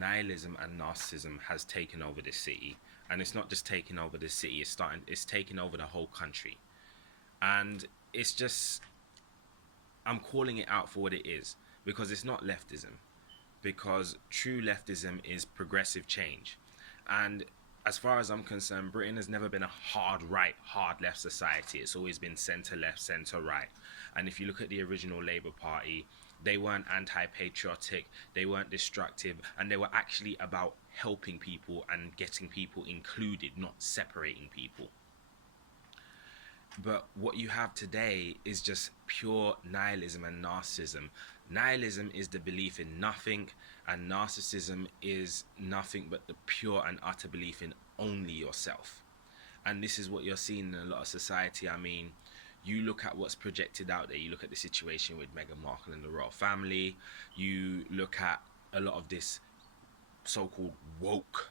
nihilism and narcissism has taken over this city, and it's not just taking over the city; it's taking over the whole country, and it's just I'm calling it out for what it is because it's not leftism. Because true leftism is progressive change, and as far as I'm concerned, Britain has never been a hard right, hard left society. It's always been centre left, centre right. And if you look at the original Labour Party, they weren't anti patriotic, they weren't destructive, and they were actually about helping people and getting people included, not separating people. But what you have today is just pure nihilism and narcissism. Nihilism is the belief in nothing, and narcissism is nothing but the pure and utter belief in only yourself. And this is what you're seeing in a lot of society. I mean, you look at what's projected out there, you look at the situation with Meghan Markle and the royal family, you look at a lot of this so-called woke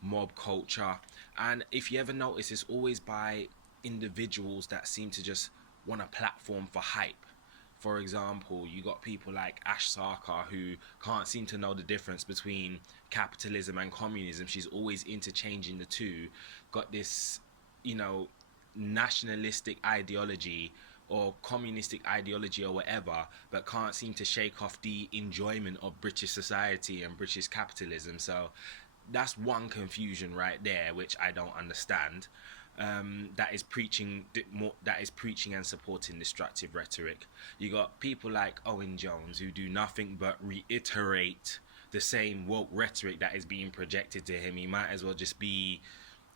mob culture, and if you ever notice, it's always by individuals that seem to just want a platform for hype. For example, you got people like Ash Sarkar who can't seem to know the difference between capitalism and communism. She's always interchanging the two. Got this, you know, nationalistic ideology or communistic ideology or whatever, but can't seem to shake off the enjoyment of British society and British capitalism. So that's one confusion right there, which I don't understand. That is preaching and supporting destructive rhetoric. You got people like Owen Jones who do nothing but reiterate the same woke rhetoric that is being projected to him. He might as well just be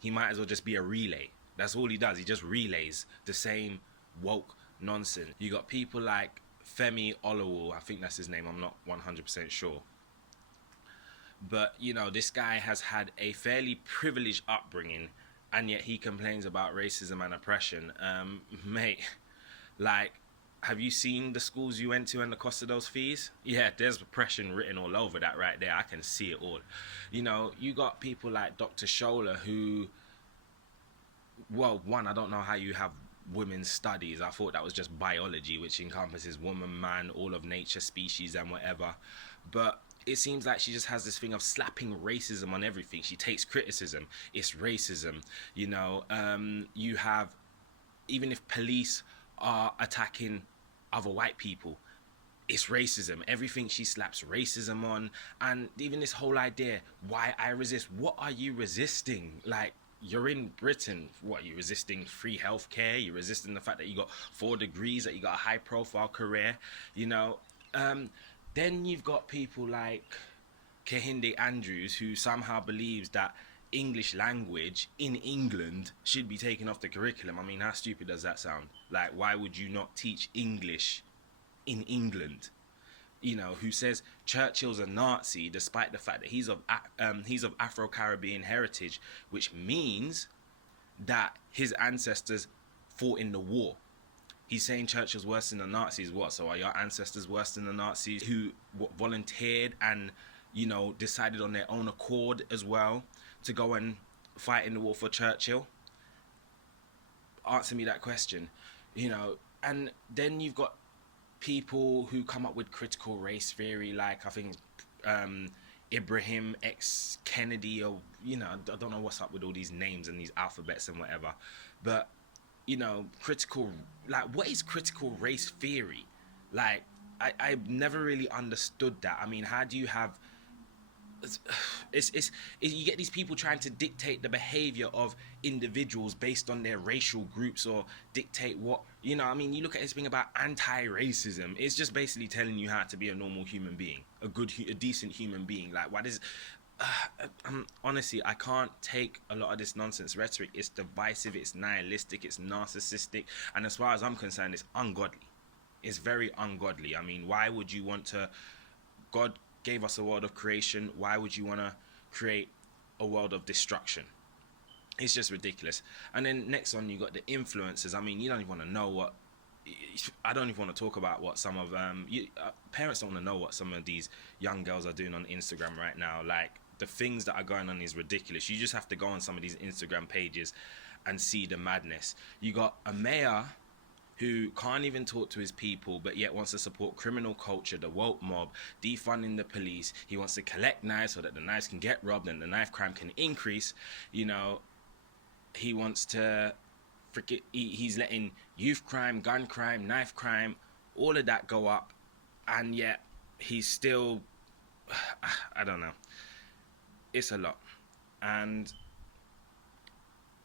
a relay. That's all he does. He just relays the same woke nonsense. You got people like Femi Olawo, I think that's his name, I'm not 100% sure. But, you know, this guy has had a fairly privileged upbringing, and yet he complains about racism and oppression. Mate, like, have you seen the schools you went to and the cost of those fees? Yeah, there's oppression written all over that right there. I can see it all. You know, you got people like Dr. Scholar who, well, one, I don't know how you have women's studies. I thought that was just biology, which encompasses woman, man, all of nature, species, and whatever. But it seems like she just has this thing of slapping racism on everything. She takes criticism. It's racism. You know, you have, even if police are attacking other white people, it's racism. Everything she slaps racism on. And even this whole idea, why I resist. What are you resisting? Like, you're in Britain. What, you resisting free healthcare? You're resisting the fact that you got 4 degrees, that you got a high profile career, you know? Then you've got people like Kehinde Andrews, who somehow believes that English language in England should be taken off the curriculum. I mean, how stupid does that sound? Like, why would you not teach English in England? You know, who says Churchill's a Nazi despite the fact that he's of Afro-Caribbean heritage, which means that his ancestors fought in the war. He's saying Churchill's worse than the Nazis. What? So are your ancestors worse than the Nazis who volunteered and, you know, decided on their own accord as well to go and fight in the war for Churchill? Answer me that question. You know, and then you've got people who come up with critical race theory, like I think Ibrahim X Kennedy, or, you know, I don't know what's up with all these names and these alphabets and whatever, but, you know, what is critical race theory? Like, I've never really understood that. I mean, how do you have, you get these people trying to dictate the behavior of individuals based on their racial groups, or dictate what, you know, I mean, you look at this thing about anti-racism, it's just basically telling you how to be a normal human being, a decent human being. Like, what is, honestly, I can't take a lot of this nonsense rhetoric. It's divisive, it's nihilistic, it's narcissistic, and as far as I'm concerned, it's ungodly. It's very ungodly. I mean, why would you want to, God gave us a world of creation, why would you want to create a world of destruction? It's just ridiculous. And then next on, you got the influencers. I mean, you don't even want to know what, I don't even want to talk about what some of parents don't want to know what some of these young girls are doing on Instagram right now. Like, the things that are going on is ridiculous. You just have to go on some of these Instagram pages and see the madness. You got a mayor who can't even talk to his people, but yet wants to support criminal culture, the woke mob, defunding the police. He wants to collect knives so that the knives can get robbed and the knife crime can increase. You know, he wants to he's letting youth crime, gun crime, knife crime, all of that go up, and yet he's still, I don't know. It's a lot. And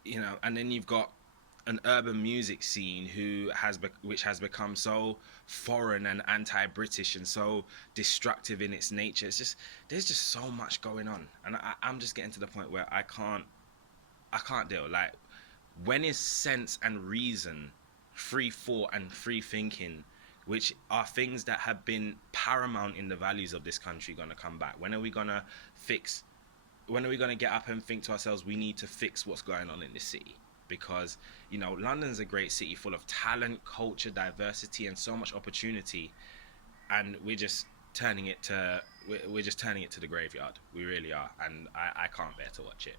you know, and then you've got an urban music scene which has become so foreign and anti-British and so destructive in its nature. There's just so much going on, and I'm just getting to the point where I can't deal. Like, when is sense and reason, free thought and free thinking, which are things that have been paramount in the values of this country, gonna come back? When are we gonna get up and think to ourselves, we need to fix what's going on in this city? Because, you know, London's a great city full of talent, culture, diversity, and so much opportunity, and we're just turning it to the graveyard. We really are, and I can't bear to watch it.